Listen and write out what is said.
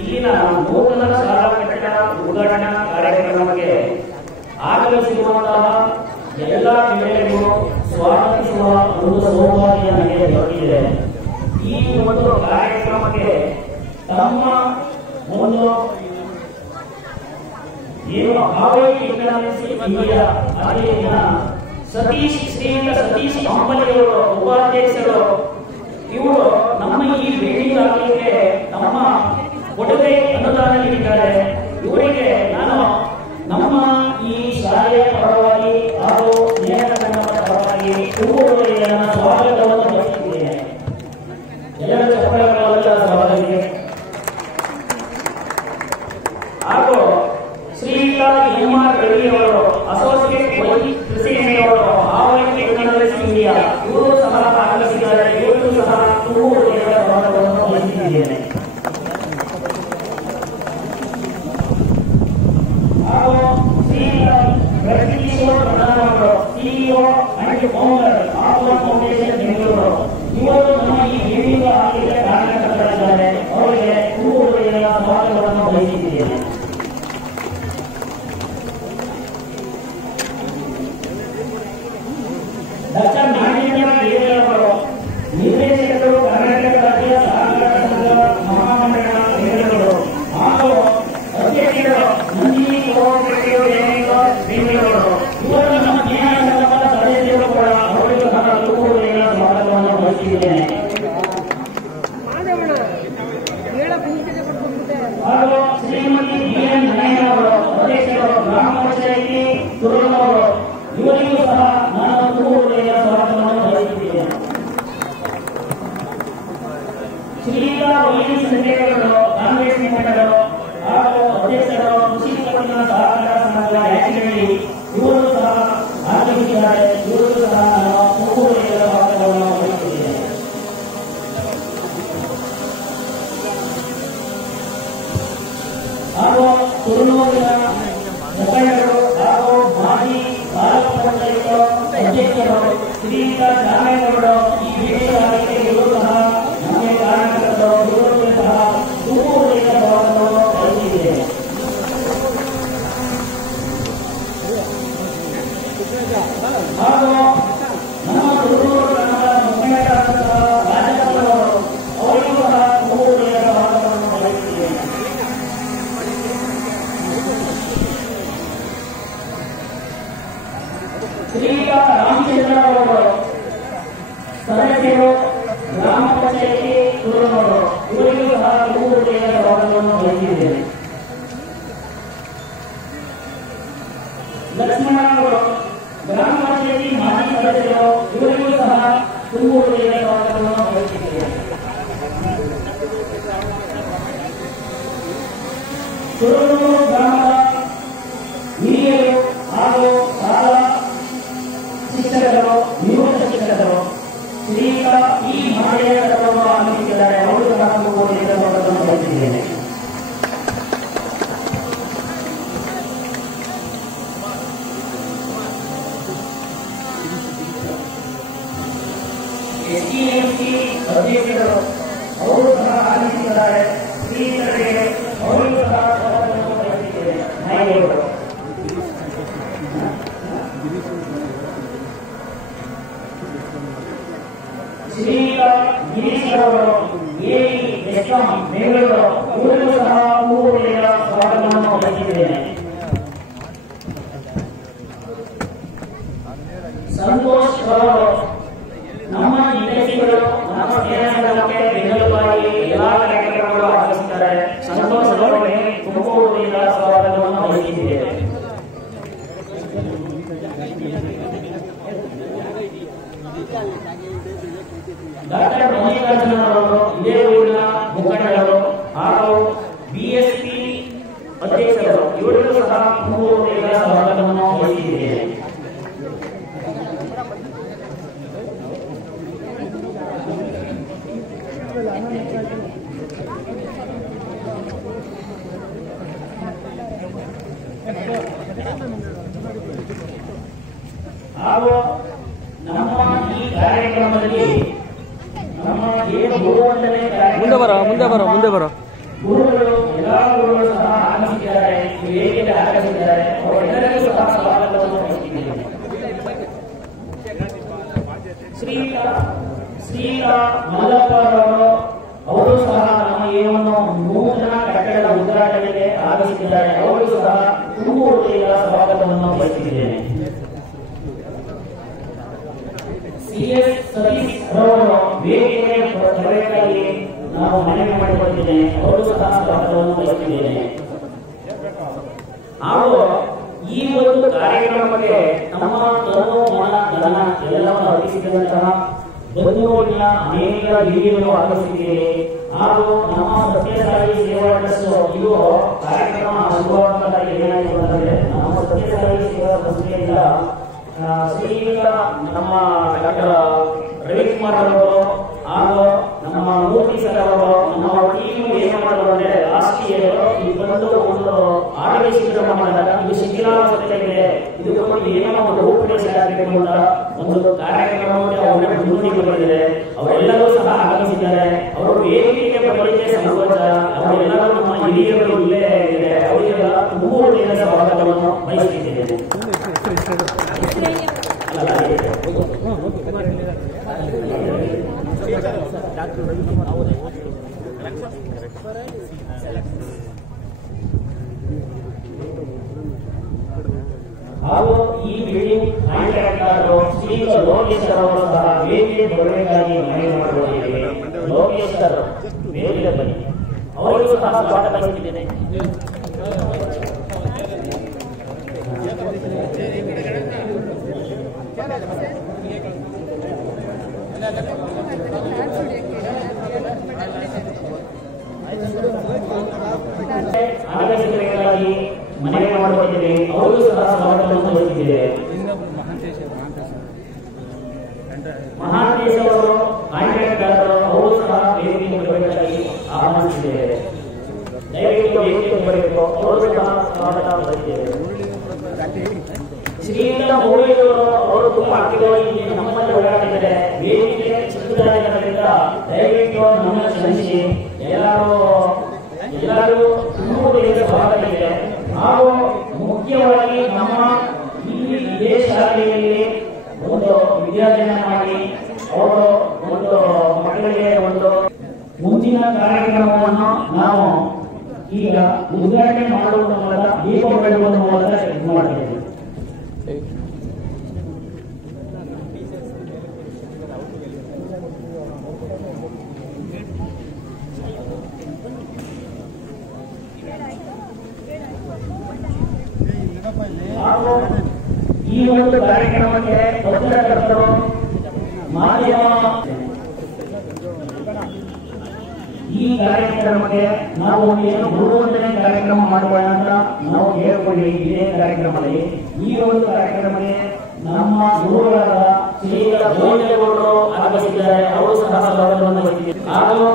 ಇಲ್ಲಿನ ನೂತನ ಶಾಲಾ ಕಟ್ಟಡ ಉದ್ಘಾಟನಾ ಕಾರ್ಯಕ್ರಮಕ್ಕೆ ಆಗಮಿಸಿರುವಂತಹ ಎಲ್ಲ ಮಹಿಳೆಯರಿಗೂ ಸ್ವಾಗತಿಸುವ ಒಂದು ಸೌಭಾಗ್ಯ ನನಗೆ ದೊರಕಿದೆ. ಈ ಒಂದು ಕಾರ್ಯಕ್ರಮಕ್ಕೆ ತಮ್ಮ ಒಂದು ಏನು ಹಾವೇರಿ ಇಂಡಿಯಾ ಅಲ್ಲಿನ ಶ್ರೀಯುತ ಸತೀಶ್ ಅಂಬಲಿಯವರು ಉಪಾಧ್ಯಕ್ಷರು, ಇವರು ನಮ್ಮ ಈ ಬಿಲ್ಡಿಂಗ್ ಆಗಲಿಕ್ಕೆ ನಮ್ಮ ಕೊಡುಗೆ ಅನುದಾನ ನೀಡಿದ್ದಾರೆ. ಇವರಿಗೆ ನಾನು ನಮ್ಮ ಈ ಶಾಲೆಯ ಪರವಾಗಿ ಹಾಗೂ ನೇರ ಸಂಘದ ಪರವಾಗಿ ಸ್ವಾಗತವನ್ನು ಬಯಸುತ್ತೇನೆ. ಎಲ್ಲರ ಚಪ್ಪಳಗಳೆಲ್ಲ ಸ್ವಾಗತಿಸಿದೆ. ಹಾಗೂ ಶ್ರೀಯುತ ಎಂ.ಆರ್. ರವಿಯವರು associate vice president Haveri India ಇವರು ಸಹ ಆಗಮಿಸಿದ್ದಾರೆ. ಇವರು ಸಹ ಸ್ವಾಗತವನ್ನು ಬಯಸುತ್ತಿದ್ದೇನೆ. ಹಾಗೂ ಶ್ರೀಯುತ ಪ್ರಗತಿಶ್ವರ ಪ್ರಧಾನವರು CEO and founder Atma foundation Bengaluru, ಇವರು ನಮ್ಮ ಈ ಬಿಲ್ಡಿಂಗ್ ಆಗಲಿಕ್ಕೆ ಕಾರಣಕರ್ತರಾಗಿದ್ದಾರೆ. ಅವರಿಗೆ ಸ್ವಾಗತವನ್ನು ಬಯಸುತ್ತಿದ್ದೇನೆ. ಡಾಕ್ಟರ್ ನಾಗೇಂದ್ರ ದೇವರವರು ನಿರ್ದೇಶಕರು, ಕರ್ನಾಟಕ ರಾಜ್ಯ ಸಹಕಾರ ಸಂಘ ಮಹಾಮಂಡಳ ಬೆಂಗಳೂರು ಹಾಗೂ ಅಧ್ಯಕ್ಷರು ನಂದಿನಿ ಕೋಆಪರೇಟಿವ್ ಬೆಂಗಳೂರು, ಇವರು ನಮ್ಮ ನೇರ ಸಂಘದ ಸದಸ್ಯರು ಕೂಡ ಅವರಿಗೂ ಸಹ ಸ್ವಾಗತವನ್ನು ಬಯಸಿದ್ದೇನೆ. ಹಾಗೂ ಶ್ರೀಮತಿ ಬಿ.ಎನ್. ನಾಯನವರು ಅಧ್ಯಕ್ಷರು, ಗ್ರಾಮ ಪಂಚಾಯಿತಿ ತುರುನೂರು, ಇವರಿಗೂ ಸಹ ನಾನು ಸ್ವಾಗತವನ್ನು ಬಯಸುತ್ತೇನೆ. ಶ್ರೀಯುತ ವೈ ಸಂಜಯವರು ಕಾಂಗ್ರೆಸ್ ಮುಖಂಡರು ಹಾಗೂ ಅಧ್ಯಕ್ಷರು, ಕೃಷಿ ಉತ್ಪನ್ನ ಸಹಕಾರ ಸಂಘ ಯಾಚಗಳ್ಳಿ, ಇವರು ಸಹ ಆಗಮಿಸಿದ್ದಾರೆ. ಇವರು ಸಹ ನಾನು ಸ್ವಾಗತವನ್ನು ಬಯಸುತ್ತೇನೆ. ಹಾಗೂ ತುರುನೂರಿನ ಮುಖಂಡರು ಹಾಗೂ ಮಾಜಿ ತಾಲೂಕು ಪಂಚಾಯತ್ ಅಧ್ಯಕ್ಷರು ಶ್ರೀಯುತ ಜಾಮೇಗೌಡರು ಈ ಭೇಟಿಯಾಗಲಿಕ್ಕೆ ಇವರು ಸಹ ನಮಗೆ ಕಾರಣಕರ್ತರು. ಇವರಿಗೆ ಸಹ ಸ್ವಾಗತವನ್ನು ಬಯಸಿದ್ದೇನೆ. ಹಾಗೂ ನಮ್ಮ ತುರುನೂರು ಗ್ರಾಮದ ಮುಖಂಡರಾದಂತಹ ರಾಜಕುಮಾರವರು, ಅವರಿಗೂ ಸಹ ಸ್ವಾಗತವನ್ನು ಬಯಸಿದ್ದೇನೆ. ಶ್ರೀಯುತ ರಾಮಚಂದ್ರ ಅವರು ಸದಸ್ಯರು, ಗ್ರಾಮ ಪಂಚಾಯಿತಿ ತುರುನೂರು, ಇವರಿಗೂ ಸಹ ಸ್ವಾಗತವನ್ನು ಬಯಸಿದ್ದೇನೆ. ಲಕ್ಷ್ಮಣವರು ಗ್ರಾಮ ಪಂಚಾಯಿತಿ ಮಾಜಿ ಸದಸ್ಯರು, ಇವರಿಗೂ ಸಹ ಸ್ವಾಗತವನ್ನು ಬಯಸಿದ್ದೇನೆ. ತುರುನೂರು ಗ್ರಾಮದ ಹಿರಿಯರು ಹಾಗೂ ಶಾಲಾ ಶಿಕ್ಷಕರು, ನಿವೃತ್ತ ಶಿಕ್ಷಕರು ಶ್ರೀಯುತ ಈ ಮಹದೇವರವರು ಆಗಮಿಸಿದ್ದಾರೆ. ಅವರು ಸಹ ಸ್ವಾಗತವನ್ನು ಬಯಸಿದ್ದೇನೆ. ಎಸ್ಟಿಎಂಸಿ ಅಧ್ಯಕ್ಷರು, ಅವರು ಸಹ ಆಗಮಿಸಿದ್ದಾರೆ. ಶ್ರೀಯುತರಿಗೆ ಅವರಿಗೂ ಸಹ ಸ್ವಾಗತವನ್ನು ಬಯಸಿದ್ದೇನೆ. ನಾಯಕರು ಶ್ರೀಯುತ ಗಿರೀಶ್ ಅವರು ಎಸ್ಕಾಂ ಬೆಂಗಳೂರು, ಇವರಿಗೂ ಸಹ ಸ್ವಾಗತವನ್ನು ಬಯಸಿದ್ದೇನೆ. ಸಂತೋಷ್ ಅವರು ನಮ್ಮ ವಿದ್ಯಾರ್ಥಿಗಳು ನಮ್ಮ ಸೇನಾಂಗಕ್ಕೆ ಬೆನ್ನೆಲುಬಾಗಿ ಎಲ್ಲಾ ಕಾರ್ಯಕ್ರಮಗಳು ಆಗಮಿಸುತ್ತಾರೆ. ಸಂತೋಷ್ ಅವರಿಗೆ ತುಮಕೂರಿನಿಂದ ಸ್ವಾಗತವನ್ನು ಬಯಸಿದ್ದೇನೆ. ಡಾಕ್ಟರ್ ಮಲ್ಲಿಕಾರ್ಜುನ ಅವರು ಇದೇ ಊರಿನ ಮುಖಂಡರು ಹಾಗೂ ಬಿಎಸ್ಪಿ ಅಧ್ಯಕ್ಷರು, ಇವರಿಗೂ ಸಹ ಸ್ವಾಗತವನ್ನು ಬಯಸಿದ್ದೇನೆ. ಹಾಗೂ ನಮ್ಮ ಈ ಕಾರ್ಯಕ್ರಮದಲ್ಲಿ ನಮ್ಮ ಏನು ಗುರುವಂತನೇ ಮುಂದೆ ಬರೋ ಗುರುಗಳು ಎಲ್ಲಾ ಗುರುಗಳು ಸಹ ಆಗಮಿಸಿದ್ದಾರೆ. ವೇದಿಕೆಗೆ ಆಗಮಿಸಿದ್ದಾರೆ. ಅವರೆಲ್ಲರಿಗೂ ಸಹ ಸ್ವಾಗತವನ್ನು ಬಯಸುತ್ತೇನೆ. ಶ್ರೀಯುತ ಮಲ್ಲಪ್ಪರವರು ಅವರು ಸಹ ನಮ್ಮ ಈ ಒಂದು ನೂತನ ಕಟ್ಟಡದ ಉದ್ಘಾಟನೆಗೆ ಆಗಮಿಸಿದ್ದಾರೆ. ಅವರು ಸಹ ತುಂಬುವುದರಿಂದ ಸ್ವಾಗತವನ್ನು ಬಯಸುತ್ತಿದ್ದೇನೆ. CS ಸತೀಶ್ ರವರು ವೇದಿಕೆಗೆ ಬರಬೇಕಾಗಿ ನಾವು ಮನವಿ ಮಾಡಿಕೊಂಡಿದ್ದೇನೆ. ಅವರು ಸಹ ಸ್ವಾಗತವನ್ನು ಬಯಸುತ್ತಿದ್ದೇನೆ. ಹಾಗೂ ಈ ಒಂದು ಕಾರ್ಯಕ್ರಮಕ್ಕೆ ನಮ್ಮ ತನು ಮನ ಧನ ಎಲ್ಲವನ್ನು ಅರ್ಪಿಸಿದಂತಹ ಬಂಧುಗಳಿನ ಅನೇಕ ಹಿರಿಯರು ಆಗಮಿಸಿದ್ದೇವೆ. ಹಾಗೂ ನಮ್ಮ ಸತ್ಯಸಾಯಿ ಸೇವಾ ಟ್ರಸ್ಟ್ ಇದು ಕಾರ್ಯಕ್ರಮ ಶುಭವಾಗಬೇಕಾಗಿ ಏನಾಯಿತು ಅಂತಂದ್ರೆ ನಮ್ಮ ಸತ್ಯಸಾಯಿ ಸೇವಾ ಸಂಸ್ಥೆಯಿಂದ ಶ್ರೀಯುತ ನಮ್ಮ ಡಾಕ್ಟರ್ ರವಿಕುಮಾರ್ ಅವರು ಹಾಗೂ ನಮ್ಮ ಮೂರ್ತಿ ಸರ್ ಅವರು ನಮ್ಮ ಟೀಮ್ ಏನು ಮಾಡೋದು ಅಂದ್ರೆ ಲಾಸ್ಟ್ ಇಯರ್ ಈ ಬಂದು ಒಂದು ಆರೋಗ್ಯ ಶಿಬಿರ ಮಾಡಿದಾಗ ಇದು ಶಿಥಿಲಾವಸ್ಥೆಯಾಗಿದೆ, ಇದು ಏನೋ ಒಂದು ರೂಪರೇಷೆ ಆಗಬೇಕು ಅಂತ ಒಂದು ಕಾರ್ಯಕ್ರಮಕ್ಕೆ ಅವರೇ ಮುಂದೂಡಿಕೆ ಬಂದಿದೆ. ಅವರೆಲ್ಲರೂ ಸಹ ಆಗಮಿಸಿದ್ದಾರೆ. ಅವರು ವೇದಿಕೆಗೆ ಬರಲಿಕ್ಕೆ ಸಂಕೋಚ. ಅವರೆಲ್ಲರೂ ನಮ್ಮ ಹಿರಿಯರು ಇಲ್ಲೇ ಇದೆ. ಅವರಿಗೆಲ್ಲ ತುಂಬುವುದಿನ ಸ್ವಾಗತವನ್ನು ಬಯಸುತ್ತಿದ್ದೇನೆ. ಹಾಗೂ ಈ ಬಿಲ್ಡಿಂಗ್ ಕಾಂಟ್ರಾಕ್ಟರ್ ಶ್ರೀಯುತ ಲೋಕೇಶ್ ಅವರು ಸಹ ವೇದಿಕೆ ಬರಬೇಕಾಗಿ ಮನವಿ ಮಾಡಿಕೊಂಡಿದ್ದೇವೆ. ಲೋಕೇಶ್ ಸರ್ ವೇದಿಕೆ ಬನ್ನಿ. ಅವರಿಗೂ ಸಹ ಸ್ವಾಗತ ಬಯಸುತ್ತೇನೆ. ಆಗಮಿಸಬೇಕಾಗಿ ಮನವಿ ಮಾಡಿಕೊಂಡಿದ್ದೇವೆ. ಅವರು ಸಹ ಸ್ವಾಗತವನ್ನು ಬಯಸುತ್ತಿದ್ದೇವೆ. ಮಹಾಂತೇಶ್ ಅವರು ಕಾಂಟ್ರಾಕ್ಟರ್ ಅವರು ಸಹ ವೇದಿಕೆಗೆ ಬರಬೇಕಾಗಿ ಆಹ್ವಾನಿಸಿದ್ದೇವೆ. ದಯವಿಟ್ಟು ವೇದಿಕೆಗೆ ಬರಬೇಕು. ಅವರು ಸಹ ಸ್ವಾಗತ ಬಯಸುತ್ತೇವೆ. ಶ್ರೀಯುತ ಮೌಳಿಯವರು ಅವರು ತುಂಬಾ ಅತಿಥಿಯಾಗಿ ನಮ್ಮಲ್ಲಿ ಓಡಾಡಿದ್ದಾರೆ. ವೇದಿಕೆ ಚಿಕ್ಕದಾಗಿರೋದ್ರಿಂದ ದಯವಿಟ್ಟು ನಮ್ಮನ್ನು ಕ್ಷಮಿಸಿ. ಎಲ್ಲರೂ ತುಂಬುವುದರಿಂದ ಸ್ವಾಗತ ಇದೆ. ಹಾಗೂ ಮುಖ್ಯವಾಗಿ ನಮ್ಮ ಇಲ್ಲಿ ಇದೇ ಶಾಲೆಯಲ್ಲಿ ಒಂದು ವಿದ್ಯಾರ್ಜನೆ ಮಾಡಿ ಅವರು ಒಂದು ಮಕ್ಕಳಿಗೆ ಒಂದು ಮುಂದಿನ ಕಾರ್ಯಕ್ರಮವನ್ನು ನಾವು ಈಗ ಉದ್ಘಾಟನೆ ಮಾಡುವುದರ ಮೂಲಕ ದೀಪ ಬೆಳಗುವುದರ ಮೂಲಕ ಇದು ಮಾಡಿದ್ದೇವೆ. ಹಾಗೂ ಈ ಒಂದು ಕಾರ್ಯಕ್ರಮಕ್ಕೆ ಪತ್ರಕರ್ತರು ಮಾಧ್ಯಮ ಈ ಕಾರ್ಯಕ್ರಮಕ್ಕೆ ನಾವು ಏನು ಗುರುವಂದನೆ ಕಾರ್ಯಕ್ರಮ ಮಾಡಿಕೊಳ್ಳೋಣ ಅಂತ ನಾವು ಹೇಳ್ಕೊಂಡ್ವಿ. ಇದೇ ಕಾರ್ಯಕ್ರಮದಲ್ಲಿ ಈ ಒಂದು ಕಾರ್ಯಕ್ರಮಕ್ಕೆ ನಮ್ಮ ಗುರುಗಳಾದ ಶ್ರೀಯುತ ಗೋವಿಂದೇಗೌಡರು ಆಗಮಿಸಿದ್ದಾರೆ. ಅವರು ಸಹ ಸ್ವಾಗತವನ್ನು ಬಯಸಿದ್ದಾರೆ. ಹಾಗೂ